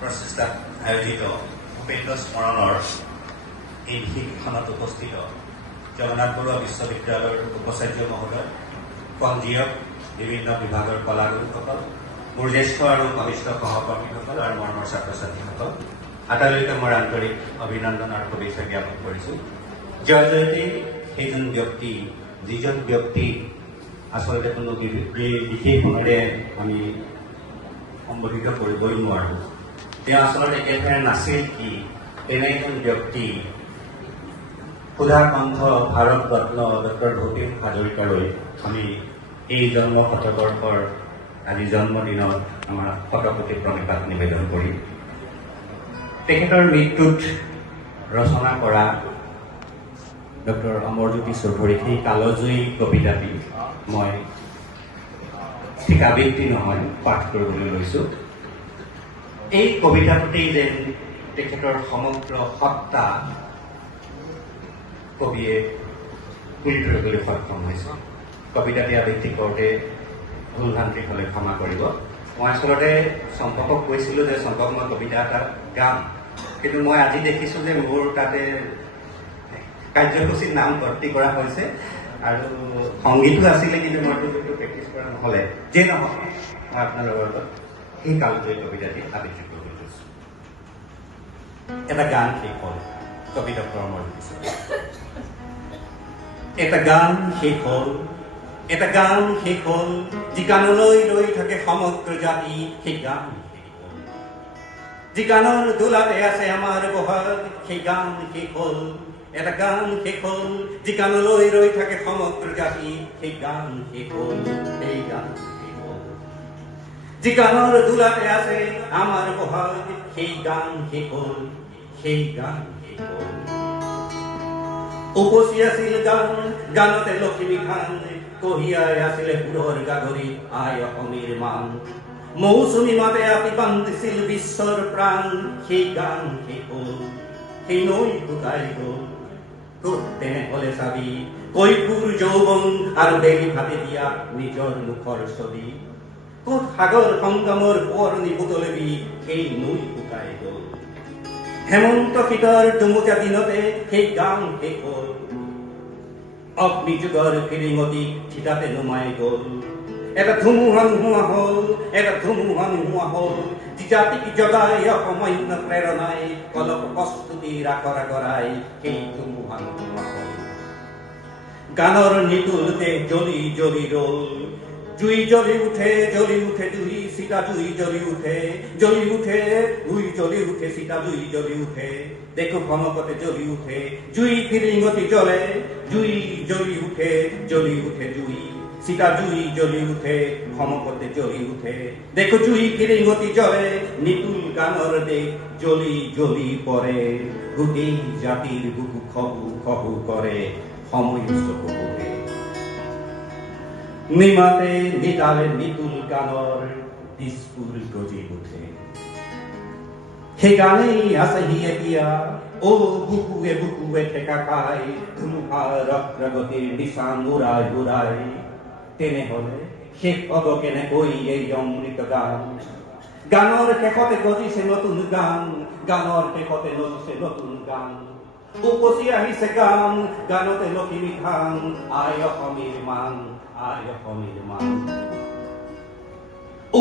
প্ৰচেষ্টাত আয়োজিত ভূপেন্দ্ৰ স্মৰণৰ এই বিশেষখনত উপস্থিত জগন্নাথ বৰুৱা বিশ্ববিদ্যালয়ৰ উপাচাৰ্য মহোদয়, পঞ্জীয়ক, বিভিন্ন বিভাগৰ কলাগুৰুসকল, মোৰ জ্যেষ্ঠ আৰু কনিষ্ঠ সহকৰ্মীসকল আৰু মৰমৰ ছাত্ৰ ছাত্ৰীসকল, আটাইলৈকে মোৰ আন্তৰিক অভিনন্দন আৰু শুভেচ্ছা জ্ঞাপন কৰিছোঁ। জয়জয়তে সেইজন ব্যক্তি, যিজন ব্যক্তি আচলতে কোনো বিশেষ গুণেৰে আমি সম্বোধিত কৰিবই নোৱাৰোঁ। তেওঁ আচলতে একেধৰণে নাছিল কি তেনে এজন ব্যক্তি সুধা কণ্ঠ ভাৰত ৰত্ন ডক্টৰ ভূপেন হাজৰিকালৈ আমি এই জন্ম শতবৰ্ষৰ আজি জন্মদিনত আমাৰ শতকোটি প্ৰণিপাত নিবেদন কৰিম। তেখেতৰ মৃত্যুত ৰচনা কৰা ডক্টৰ অমৰজ্যোতি চৌধুৰী সেই কালজয়ী কবিতাটি মই ঠিক আবৃত্তি নহয় পাঠ কৰিবলৈ লৈছোঁ। এই কবিতাটোতেই যেন তেখেতৰ সমগ্ৰ সত্তা কবিয়ে তুলি ধৰিবলৈ সক্ষম হৈছে। কবিতাটি আবৃত্তি কৰোঁতে ভুল ভ্ৰান্তি হ'লে ক্ষমা কৰিব। মই আচলতে চম্পকক কৈছিলোঁ যে চম্পক মই কবিতা এটা গাম, কিন্তু মই আজি দেখিছোঁ যে মোৰ তাতে কাৰ্যসূচীত নাম ভৰ্তি কৰা হৈছে আৰু সংগীতো আছিলে, কিন্তু মইতো প্ৰেক্টিছ কৰা নহ'লে। যে নহওক মই আপোনালোকৰ লগত সেই কালজয়ী কবিতাটি আবৃত্তি কৰিবলৈ লৈছোঁ। এটা গান শেষ হ'ল, কবিতা কৰ্মৰ এটা গান শেষ হ'ল, এটা গান শেষ হ'ল, যি গানলৈ ৰৈ থাকে সমগ্ৰ জাতি, সেই গান শেষ হ'ল। যি গানৰ দোলাতে আছে আমাৰ বহাগ, সেই গান শেষ হ'ল। এটা গান শেষ হ'ল, যি গানলৈ ৰৈ থাকে সমগ্ৰ জাতি, সেই গান শেষ হ'ল, সেই গান শেষ হ'ল। যি গানৰ দোলাতে আছে আমাৰ বহাগ, সেই গান শেষ হ'ল, সেই গান শেষ হ'ল। উপচি আছিল গান, গানতে লখিমী খান, কহিয়াই আছিলে সুৰৰ গাগৰি আই অসমীৰ মান। মৌচুমী মাতে আতি বান্ধিছিল বিশ্বৰ প্ৰাণ, সেই গান শেষ হ'ল, সেই নৈ শুকাই গ'ল। ক'ত তেনেহ'লে চাবি কৈশোৰ যৌৱন আৰু বেলি ভাবি দিয়া নিজৰ মুখৰ ছবি। ক'ত সাগৰ সংগমৰ সোঁৱৰণি বুটলিবি, সেই নৈ শুকাই গ'ল। হেমন্ত শীতৰ দুমুঠা দিনতে সেই গান শেষ হ'ল। অগ্নিযুগৰ ফিৰিঙতি থিতাতে নুমাই গ'ল। এটা ধুমুহা নোহোৱা হ'ল, এটা ধুমুহা নোহোৱা হ'ল, যি জাতিক জগাই অসামান্য প্ৰেৰণাই কলক প্ৰস্তুতিৰ আখৰা গৰাই, সেই ধুমুহা নোহোৱা হ'ল। গানৰ নিতুলতে জ্বলি জ্বলি ৰ'ল, জুই জ্বলি উঠে জুই, চিতা জুই জ্বলি উঠে, জ্বলি উঠে জুই জ্বলি উঠে, চিতা জুই জ্বলি উঠে। দেখো ভমকতে জ্বলি উঠে জুই, ফিৰিঙতি জ্বলে জুই, জ্বলি উঠে জুই, চিতা জুই জ্বলি উঠে, ভমকতে জ্বলি উঠে। দেখো জুই ফিৰিঙতি জ্বলে, নিতুল গানৰ দেশ জ্বলি জ্বলি পৰে। গোটেই জাতিৰ বুকু খহু খহু কৰে, সময় চকু পৰে। নিমাতে নিতালে নিতুল গানৰ দিছপুৰ গজি উঠে। সেই গানেই আছেহি এতিয়া, অ বুকুৱে বুকুৱে ঠেকা খাই, ধুমুহাৰ অগ্ৰগতিৰ নিচান উৰাই উৰাই। তেনেহ'লে শেষ হ'ব কেনেকৈ এই অমৃত গান? গানৰ শেষতে গজিছে নতুন গান, গানৰ শেষতে নজিছে নতুন গান। উপচি আহিছে গান, গানতে লখিমী খান, আই অসমীৰ মান, আই অসমীৰ মান।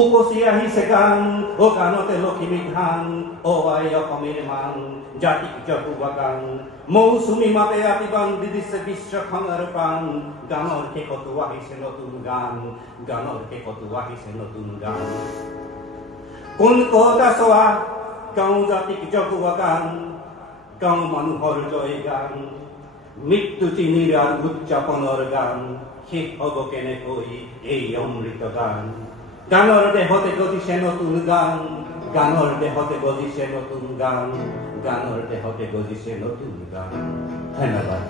উপচি আহিছে গান, ও গানতে লখিমী ধান, ও আই অসমীৰ মান, জাতিক জগোৱা গান। মৌচুমী মাতে আতি বান্ধি দিছে বিশ্বখনৰ প্ৰাণ, গানৰ শেষতো আহিছে নতুন গান, গানৰ শেষতো আহিছে নতুন গান। কোন ক'ত আছোৱা গাঁও জাতিক জগোৱা গান, গাঁও মানুহৰ জয় গান, মৃত্যু তিমিৰাৰ উদযাপনৰ গান। শেষ হ'ব কেনেকৈ এই অমৃত গান? গানৰ দেহতে গজিছে নতুন গান, গানৰ দেহতে গজিছে নতুন গান, গানৰ দেহতে গজিছে নতুন গান। ধন্যবাদ।